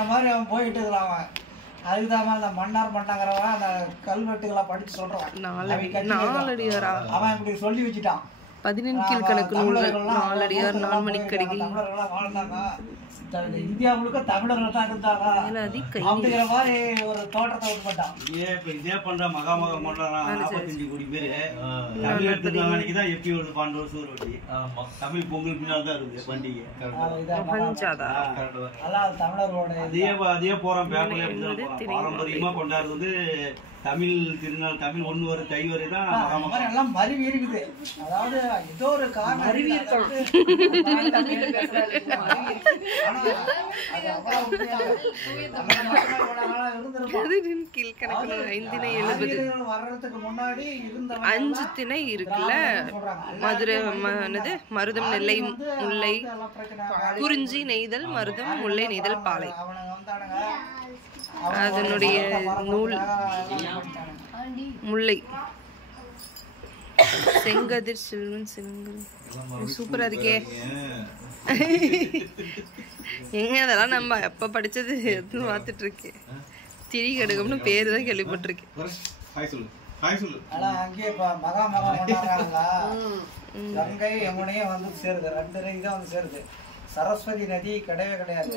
மாதிரி அவன் போயிட்டு இருக்கிறான். அவன் அதுதான் அந்த மன்னார் மன்னங்கிறவன் அந்த கல்வெட்டுகளை படிச்சு சொல்றான். அவன் இப்படி சொல்லி வச்சுட்டான். 14 கீழ்கணக்கு நூல்கள், நாலடியார், நான்மணிக்கடிகை. தமிழர்கள்லாம் வாழ்ந்தாங்க, இந்தியா முழுக்க தமிழர்கள் தான் இருந்தாங்க அப்படிங்கிற மாதிரி ஒரு தோற்றத்தை உட்பட்டான். இதே பண்ற மகாமகம் பண்றான் 45 கோடி பேரு தமிழ் எடுத்துதான் எப்படி வருது பாண்டவர் சூரவட்டி தமிழ் பொங்கல் பின்னால் தான் இருக்குது பண்டிகை. அதான் தமிழர்களோட அதே போறோம் பாரம்பரியமா கொண்டாடுறது தமிழ் திருநாள். தமிழ் ஒண்ணு வரும் கை வரைதான் எல்லாம் மருவி இருக்குது. அதாவது ஏதோ ஒரு காரணம் வர்றதுக்கு முன்னாடி இருந்த 5 திணை இருக்குல்ல, மதுரை மருதம், நெல்லை, முல்லை, குறிஞ்சி நெய்தல், மருதம், முல்லை நெய்தல், பாலை. அதனுடைய நூல் முல்லை. செங்கதிர் செல்வன் செங்கல் சூப்பரா இருக்கே. எங்க அதெல்லாம் நம்ம எப்ப படிச்சது பார்த்துட்டு இருக்கேன். திரிகடுகம்னு பேரு தான் கேள்விப்பட்டிருக்கேன். அங்கே மகாமகம் கொண்டாடுறாங்களா, கங்கை யமுனையும் வந்து சேருது, 2 நதி தான் வந்து சேருது. சரஸ்வதி நதி கிடையவே கிடையாது.